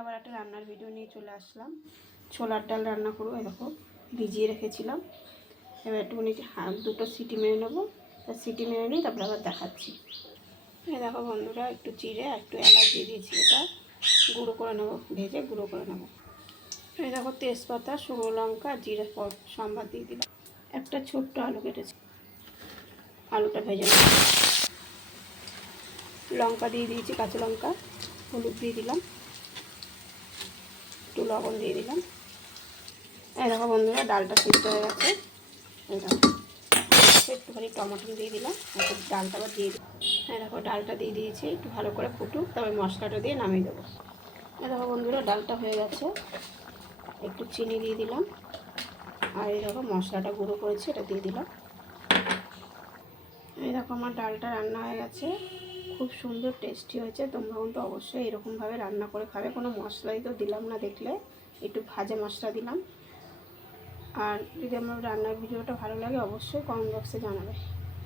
আবার একটা রান্নার ভিডিও নিয়ে চলে আসলাম। ছোলার ডাল রান্না করবো। এই দেখো ভিজিয়ে রেখেছিলাম, এবার একটুখানি দুটো সিটি মেরে নেবো। তা সিটি মেরে নিই, তারপরে আবার দেখাচ্ছি। এই দেখো বন্ধুরা, একটু জিরে আর একটু এলাচ দিয়ে দিয়েছি, এটা গুঁড়ো করে নেবো, ভেজে গুঁড়ো করে নেবো। এই দেখো তেজপাতা, শুকনো লঙ্কা, জিরে সম্বাদ দিয়ে দিলাম। একটা ছোট্ট আলু কেটেছি, আলুটা ভেজে নেব। লঙ্কা দিয়ে দিয়েছি, কাঁচা লঙ্কা, হলুদ দিয়ে দিলাম, একটু লবণ দিয়ে দিলাম। এই দেখো বন্ধুরা, ডালটা সিদ্ধ হয়ে গেছে। এই দেখো একটুখানি টমেটো দিয়ে দিলাম, একটু ডালটা আবার দিয়ে দিই। এই দেখো ডালটা দিয়ে দিয়েছি, একটু ভালো করে ফুটুক, তবে মশলাটা দিয়ে নামিয়ে দেবো। এই দেখো বন্ধুরা, ডালটা হয়ে গেছে। একটু চিনি দিয়ে দিলাম, আর এই দেখো মশলাটা গুঁড়ো করেছি, এটা দিয়ে দিলাম। এই দেখো আমার ডালটা রান্না হয়ে গেছে, খুব সুন্দর টেস্টি হয়েছে। তোমরা কিন্তু অবশ্যই এরকমভাবে রান্না করে খাবে। কোনো মশলাই তো দিলাম না, দেখলে একটু ভাজা মশলা দিলাম। আর যদি আমার রান্নার ভিডিওটা ভালো লাগে, অবশ্যই কমেন্ট বক্সে জানাবে।